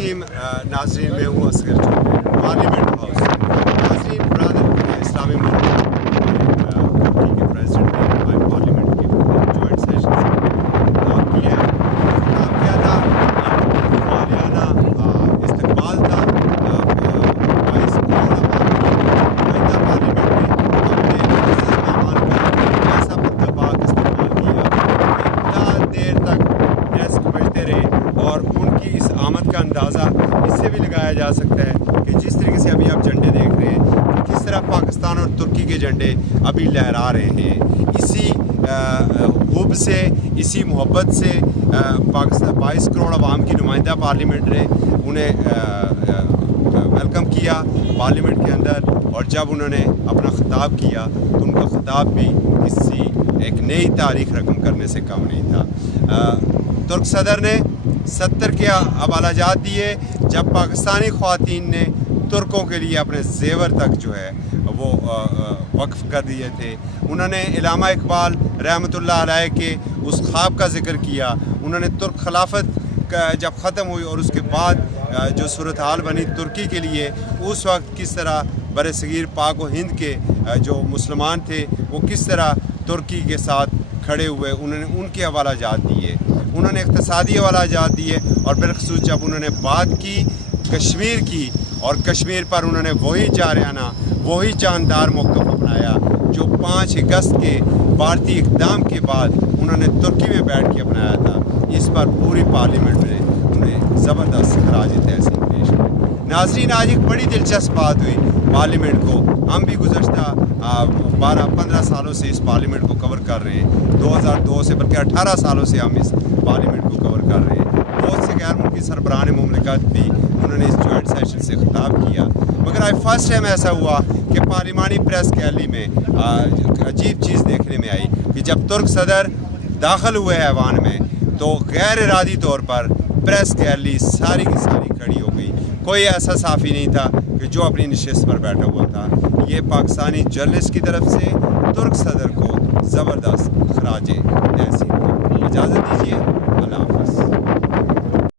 الرحیم ناظرین، میں ہوں اصغر چودھری، پارلیمنٹ ہاؤس۔ ناظرین، برادر اسلامی ملک ترکی کے پریزیڈنٹ نے ہمارے پارلیمنٹ کے جوائنٹ سیشن سے خطاب کیا ہے۔ خطاب کیا تھا؟ مالیانہ استقبال تھا 22 کروڑ نمائندہ پارلیمنٹ نے اپنے مہمان کا ایسا پرتپاک استقبال کیا کہ اتنا دیر تک ڈیسک بجتے رہے، اور ان کی اس آمد کا اندازہ اس سے بھی لگایا جا سکتا ہے کہ جس طریقے سے ابھی آپ جھنڈے دیکھ رہے ہیں کہ کس طرح پاکستان اور ترکی کے جھنڈے ابھی لہرا رہے ہیں۔ اسی حب سے، اسی محبت سے پاکستان 22 کروڑ عوام کی نمائندہ پارلیمنٹ نے انہیں ویلکم کیا پارلیمنٹ کے اندر، اور جب انہوں نے اپنا خطاب کیا تو ان کا خطاب بھی کسی ایک نئی تاریخ رقم کرنے سے کم نہیں تھا۔ ترک صدر نے 70 کے حوالہ جات دیے جب پاکستانی خواتین نے ترکوں کے لیے اپنے زیور تک جو ہے وہ وقف کر دیے تھے۔ انہوں نے علامہ اقبال رحمۃ اللہ علیہ کے اس خواب کا ذکر کیا۔ انہوں نے ترک خلافت جب ختم ہوئی اور اس کے بعد جو صورتحال بنی ترکی کے لیے، اس وقت کس طرح بر صغیر پاک و ہند کے جو مسلمان تھے وہ کس طرح ترکی کے ساتھ کھڑے ہوئے، انہوں نے ان کے حوالہ جات دیے۔ انہوں نے اقتصادی حوالہ جات دیے، اور بالخصوص جب انہوں نے بات کی کشمیر کی، اور کشمیر پر انہوں نے وہی جارحانہ، وہی جاندار موقف اپنایا جو 5 اگست کے بھارتی اقدام کے بعد انہوں نے ترکی میں بیٹھ کے اپنایا تھا۔ اس پر پوری پارلیمنٹ نے انہیں زبردست خراج تحسین پیش کیا۔ ناظرین، آج ایک بڑی دلچسپ بات ہوئی پارلیمنٹ کو۔ ہم بھی گزشتہ 12-15 سالوں سے اس پارلیمنٹ کو کور کر رہے ہیں، 2002 سے بلکہ 18 سالوں سے ہم اس پارلیمنٹ کو کور کر رہے ہیں۔ بہت سے غیر ملکی سربراہان مملکت بھی انہوں نے اس جوائنٹ سیشن سے خطاب کیا، مگر آج فرسٹ ٹائم ایسا ہوا کہ پارلیمانی پریس گیلری میں عجیب چیز دیکھنے میں آئی کہ جب ترک صدر داخل ہوئے ایوان میں تو غیر ارادی طور پر پریس گیلری ساری کی ساری کھڑی ہو گئی۔ کوئی ایسا صحافی نہیں تھا کہ جو اپنی نشست پر بیٹھا ہوا تھا۔ یہ پاکستانی جرنلسٹ کی طرف سے ترک صدر کو زبردست خراج تحسین۔ اجازت دیجیے، اللہ حافظ۔